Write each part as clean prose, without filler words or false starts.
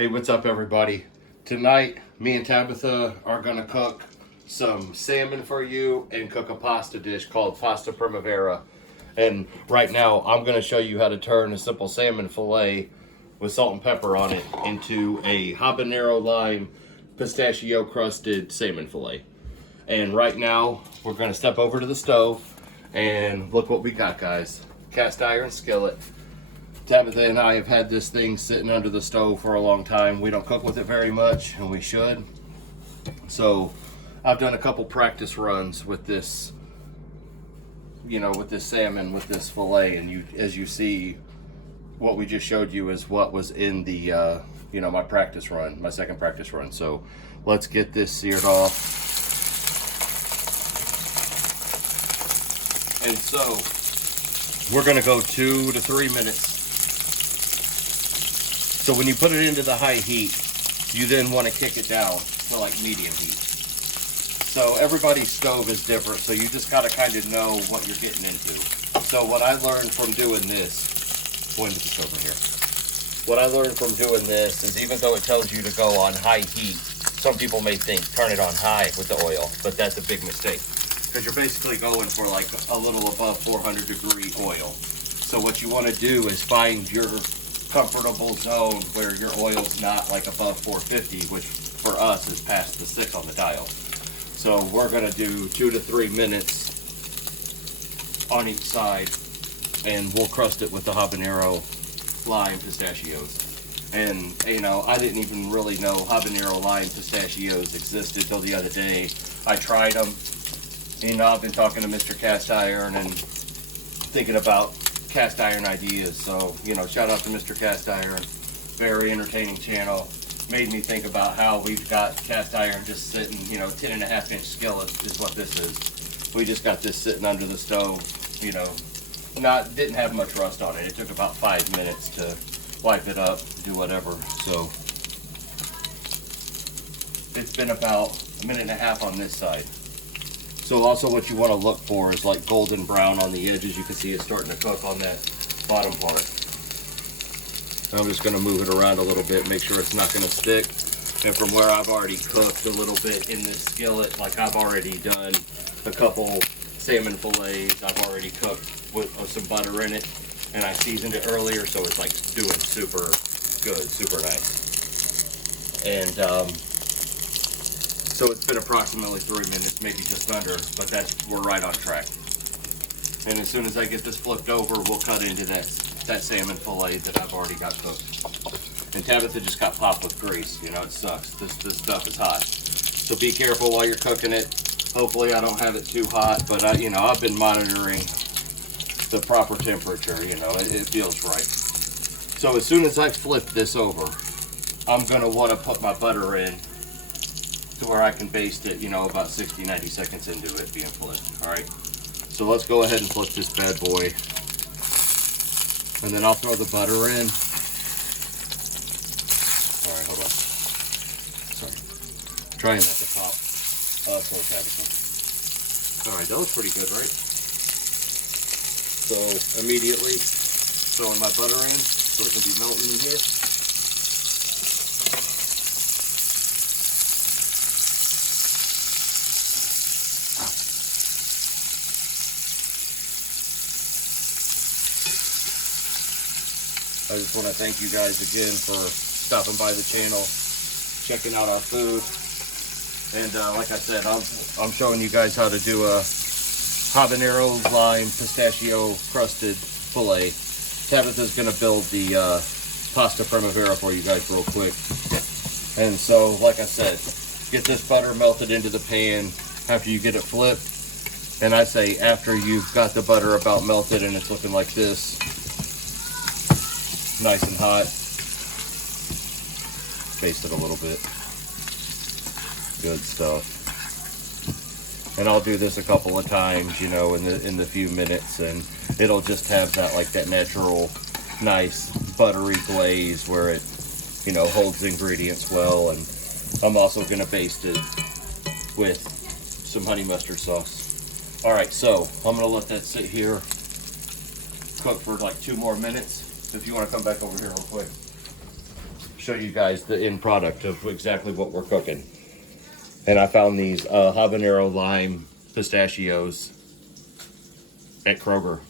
Hey, what's up everybody? Tonight, me and Tabitha are gonna cook some salmon for you and cook a pasta dish called Pasta Primavera. And right now, I'm gonna show you how to turn a simple salmon fillet with salt and pepper on it into a habanero lime pistachio crusted salmon fillet. And right now, we're gonna step over to the stove and look what we got, guys. Cast iron skillet. Tabitha and I have had this thing sitting under the stove for a long time. We don't cook with it very much, and we should. So I've done a couple practice runs with this, with this salmon, with this fillet, and as you see, what we just showed you is what was in the, my practice run, my second practice run. So let's get this seared off. And so we're gonna go 2 to 3 minutes. So when you put it into the high heat, you then want to kick it down to like medium heat. So everybody's stove is different, so you just got to kind of know what you're getting into. So what I learned from doing this, going to the stove right here. What I learned from doing this is even though it tells you to go on high heat, some people may think turn it on high with the oil, but that's a big mistake. Because you're basically going for like a little above 400 degree oil. So what you want to do is find your comfortable zone where your oil's not like above 450, which for us is past the 6 on the dial. So we're gonna do 2 to 3 minutes on each side, and we'll crust it with the habanero lime pistachios. And I didn't even really know habanero lime pistachios existed till the other day. I tried them. I've been talking to Mr. Cast Iron and thinking about cast iron ideas. So, shout out to Mr. Cast Iron. Very entertaining channel. Made me think about how we've got cast iron just sitting, 10.5-inch skillet is what this is. We just got this sitting under the stove, didn't have much rust on it. It took about 5 minutes to wipe it up, do whatever. So it's been about 1.5 minutes on this side. So also what you want to look for is like golden brown on the edges. You can see it's starting to cook on that bottom part. I'm just going to move it around a little bit, make sure it's not going to stick. And from where I've already cooked a little bit in this skillet, like I've already done a couple salmon fillets, I've already cooked with some butter in it, and I seasoned it earlier, so it's like doing super good, super nice. And so it's been approximately 3 minutes, maybe just under, but we're right on track. And as soon as I get this flipped over, we'll cut into that salmon fillet that I've already got cooked. And Tabitha just got popped with grease. It sucks. This stuff is hot. So be careful while you're cooking it. Hopefully I don't have it too hot, but I've been monitoring the proper temperature. It feels right. So as soon as I flip this over, I'm gonna want to put my butter in to where I can baste it, about 60-90 seconds into it being flipped. All right. So let's go ahead and flip this bad boy. And then I'll throw the butter in. All right, hold on. Sorry. Trying not to pop. Slow Tabitha. All right, that looks pretty good, right? So immediately throwing my butter in so it can be melting in here. I just want to thank you guys again for stopping by the channel, checking out our food. And like I said, I'm showing you guys how to do a habanero lime pistachio crusted fillet. Tabitha's going to build the pasta primavera for you guys real quick. And so, like I said, get this butter melted into the pan after you get it flipped. And I say after you've got the butter about melted and it's looking like this, nice and hot, baste it a little bit. Good stuff. And I'll do this a couple of times, in the few minutes, and it'll just have that natural, nice buttery glaze where it, holds ingredients well. And I'm also gonna baste it with some honey mustard sauce. All right, so I'm gonna let that sit here, cook for like 2 more minutes. If you want to come back over here real quick. show you guys the end product of exactly what we're cooking. And I found these habanero lime pistachios at Kroger,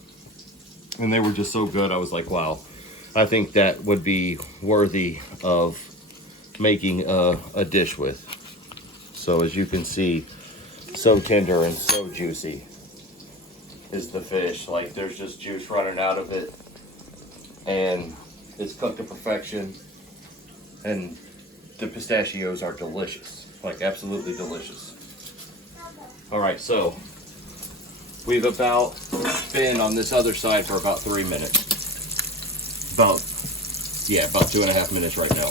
and they were just so good. I was like, wow, I think that would be worthy of making a dish with. So as you can see, so tender and so juicy is the fish. Like, there's just juice running out of it, and it's cooked to perfection, and the pistachios are delicious, like absolutely delicious. All right, so we've about been on this other side for about 3 minutes. About 2.5 minutes right now.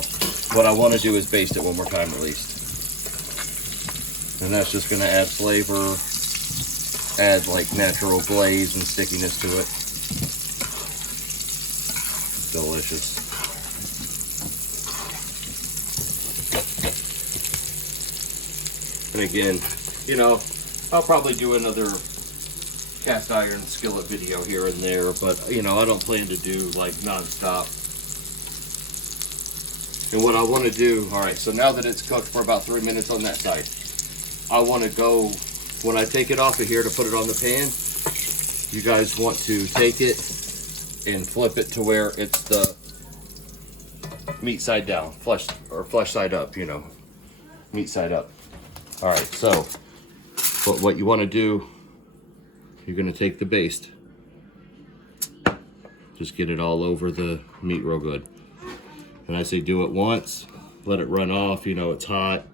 What I want to do is baste it one more time at least. And that's just going to add flavor, add like natural glaze and stickiness to it. Delicious. And again, you know, I'll probably do another cast iron skillet video here and there, but you know, I don't plan to do like non-stop. And what I want to do, all right, so now that it's cooked for about 3 minutes on that side, I want to go, when I take it off of here to put it on the pan, you guys want to take it and flip it to where it's the meat side down, flesh side up, you know, meat side up. All right, so what you want to do, you're going to take the baste, just get it all over the meat real good. And I say do it once, let it run off, you know, it's hot.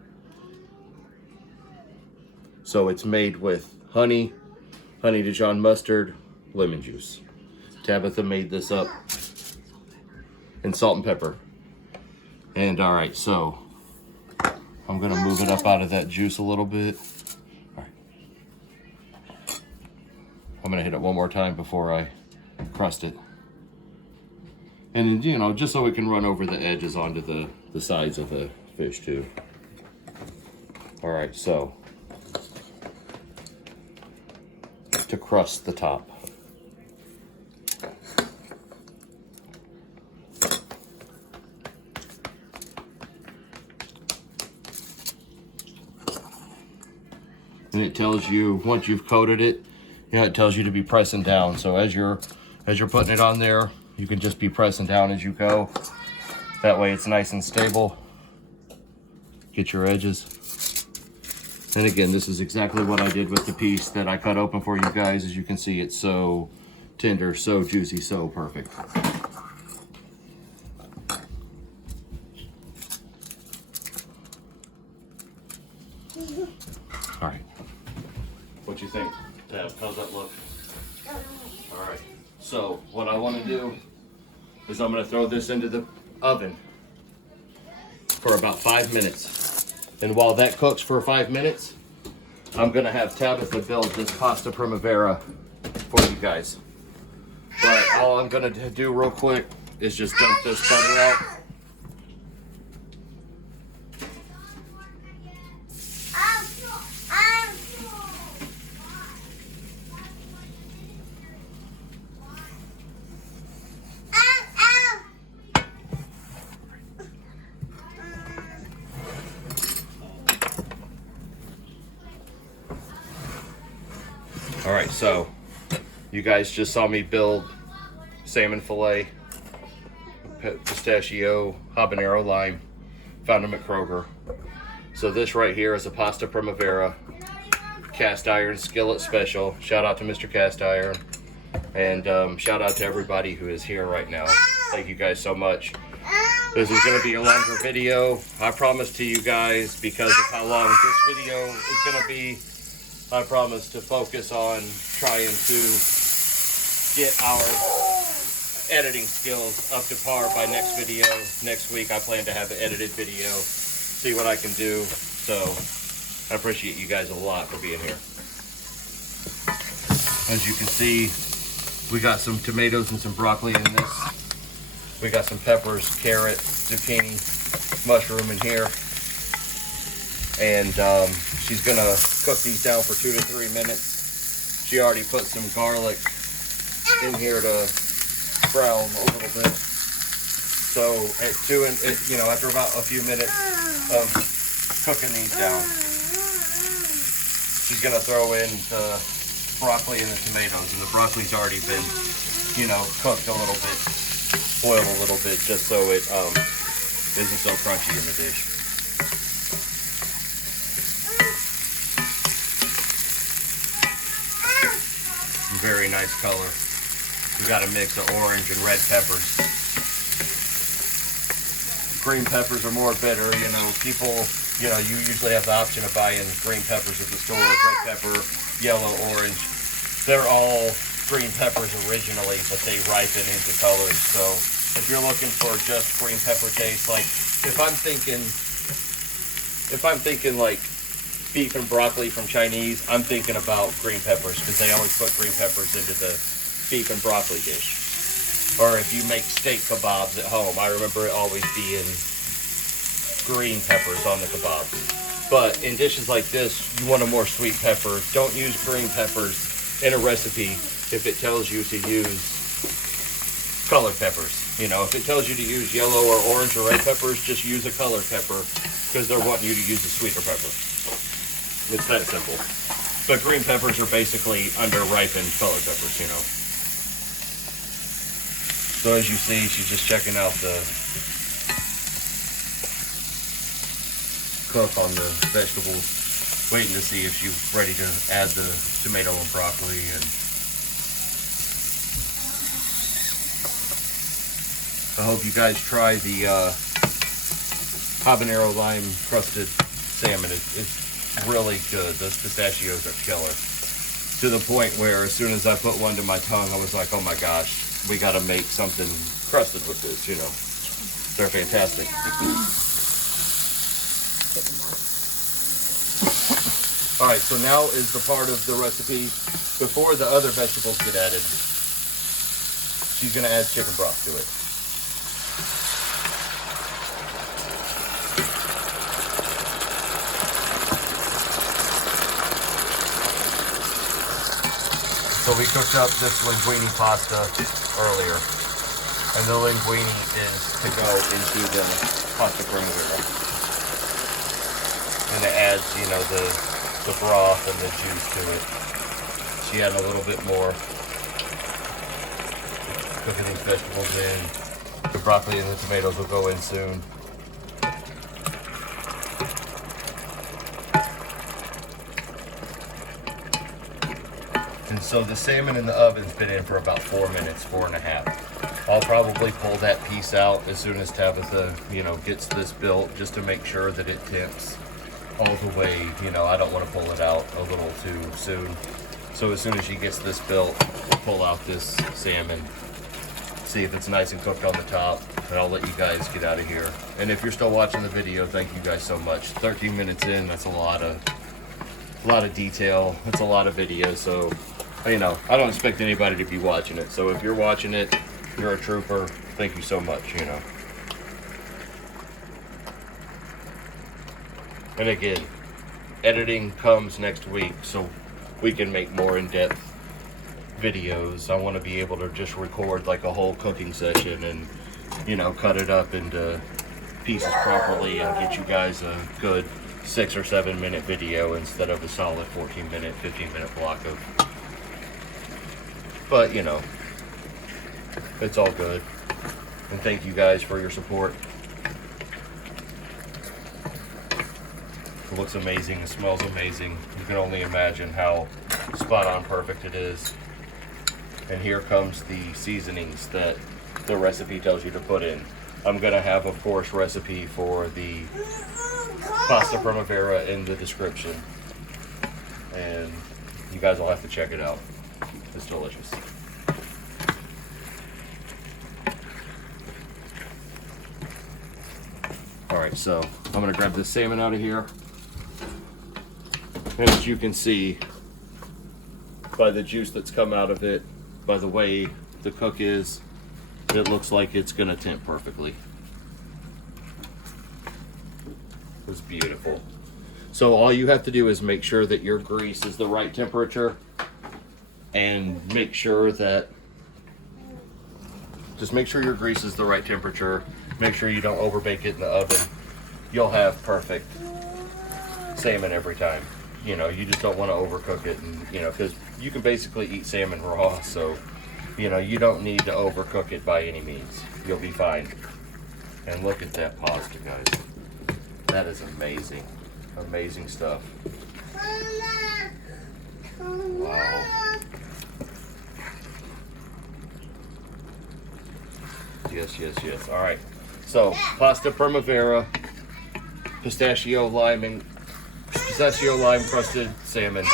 So it's made with honey Dijon mustard, lemon juice. Tabitha made this up, and salt and pepper. And all right, so I'm gonna move it up out of that juice a little bit. All right. I'm gonna hit it one more time before I crust it. And you know, just so it can run over the edges onto the sides of the fish too. All right, so to crust the top. And it tells you, once you've coated it, you know, it tells you to be pressing down. So as you're putting it on there, you can just be pressing down as you go. That way it's nice and stable. Get your edges. And again, this is exactly what I did with the piece that I cut open for you guys. As you can see, it's so tender, so juicy, so perfect. All right. What you think, Tab? How's that look? All right. So what I want to do is I'm going to throw this into the oven for about 5 minutes. And while that cooks for 5 minutes, I'm going to have Tabitha build this pasta primavera for you guys. But all I'm going to do real quick is just dump this butter out. All right, so you guys just saw me build salmon fillet, pistachio, habanero lime, found them at Kroger. So this right here is a pasta primavera cast iron skillet special. Shout out to Mr. Cast Iron, and shout out to everybody who is here right now. Thank you guys so much. This is going to be a longer video. I promise to you guys, because of how long this video is going to be, I promise to focus on trying to get our editing skills up to par by next video. Next week I plan to have an edited video, see what I can do. So I appreciate you guys a lot for being here. As you can see, we got some tomatoes and some broccoli in this. We got some peppers, carrot, zucchini, mushroom in here. And she's gonna cook these down for 2 to 3 minutes. She already put some garlic in here to brown a little bit. So at after about a few minutes of cooking these down, she's gonna throw in the broccoli and the tomatoes, and the broccoli's already been, cooked a little bit, boiled a little bit, just so it isn't so crunchy in the dish. Very nice color. We got a mix of orange and red peppers. Green peppers are more bitter, people, you usually have the option of buying green peppers at the store, red pepper, yellow, orange. They're all green peppers originally, but they ripen into colors. So if you're looking for just green pepper taste, like if I'm thinking like beef and broccoli from Chinese, I'm thinking about green peppers, because they always put green peppers into the beef and broccoli dish. Or if you make steak kebabs at home, I remember it always being green peppers on the kebabs. But in dishes like this, you want a more sweet pepper. Don't use green peppers in a recipe if it tells you to use colored peppers. If it tells you to use yellow or orange or red peppers, just use a colored pepper, because they're wanting you to use a sweeter pepper. It's that simple. But green peppers are basically under-ripened colored peppers, So as you see, she's just checking out the cook on the vegetables, waiting to see if she's ready to add the tomato and broccoli. And I hope you guys try the habanero lime crusted salmon. It's really good. Those pistachios are killer. To the point where as soon as I put one to my tongue, I was like, oh my gosh, we got to make something crusted with this, They're fantastic. All right, so now is the part of the recipe before the other vegetables get added. She's going to add chicken broth to it. So we cooked up this linguine pasta earlier, and the linguine is to go into the pasta primavera, and it adds, the broth and the juice to it. She added a little bit more. Cooking these vegetables in. The broccoli and the tomatoes will go in soon. And so the salmon in the oven's been in for about 4 minutes, 4.5. I'll probably pull that piece out as soon as Tabitha, gets this built, just to make sure that it temps all the way. I don't want to pull it out a little too soon. So as soon as she gets this built, we'll pull out this salmon, see if it's nice and cooked on the top, and I'll let you guys get out of here. And if you're still watching the video, thank you guys so much. 13 minutes in, that's a lot of detail. It's a lot of video, so I don't expect anybody to be watching it. So if you're watching it, you're a trooper. Thank you so much, And again, editing comes next week, so we can make more in-depth videos. I want to be able to just record like a whole cooking session and, cut it up into pieces properly and get you guys a good 6 or 7 minute video instead of a solid 14-minute, 15-minute block of. But, it's all good. And thank you guys for your support. It looks amazing. It smells amazing. You can only imagine how spot on perfect it is. And here comes the seasonings that the recipe tells you to put in. I'm going to have, of course, recipe for the pasta primavera in the description. And you guys will have to check it out. It's delicious. Alright, so I'm going to grab this salmon out of here. And as you can see, by the juice that's come out of it, by the way the cook is, it looks like it's going to temp perfectly. It's beautiful. So all you have to do is make sure that your grease is the right temperature, and make sure that, just make sure your grease is the right temperature, Make sure you don't overbake it in the oven. You'll have perfect salmon every time. You know, you just don't want to overcook it, and you know, because you can basically eat salmon raw, so you know, you don't need to overcook it by any means. You'll be fine. And look at that pasta, guys. That is amazing. Amazing stuff. Wow. Yes, yes, yes. All right. So, pasta Primavera, pistachio lime crusted salmon.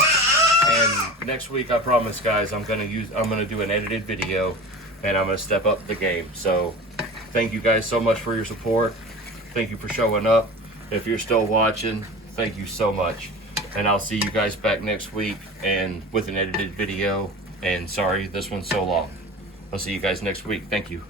And next week, I promise, guys, I'm gonna do an edited video, and I'm gonna step up the game. So, thank you guys so much for your support. Thank you for showing up. If you're still watching, thank you so much. And I'll see you guys back next week and with an edited video. And sorry, this one's so long. I'll see you guys next week. Thank you.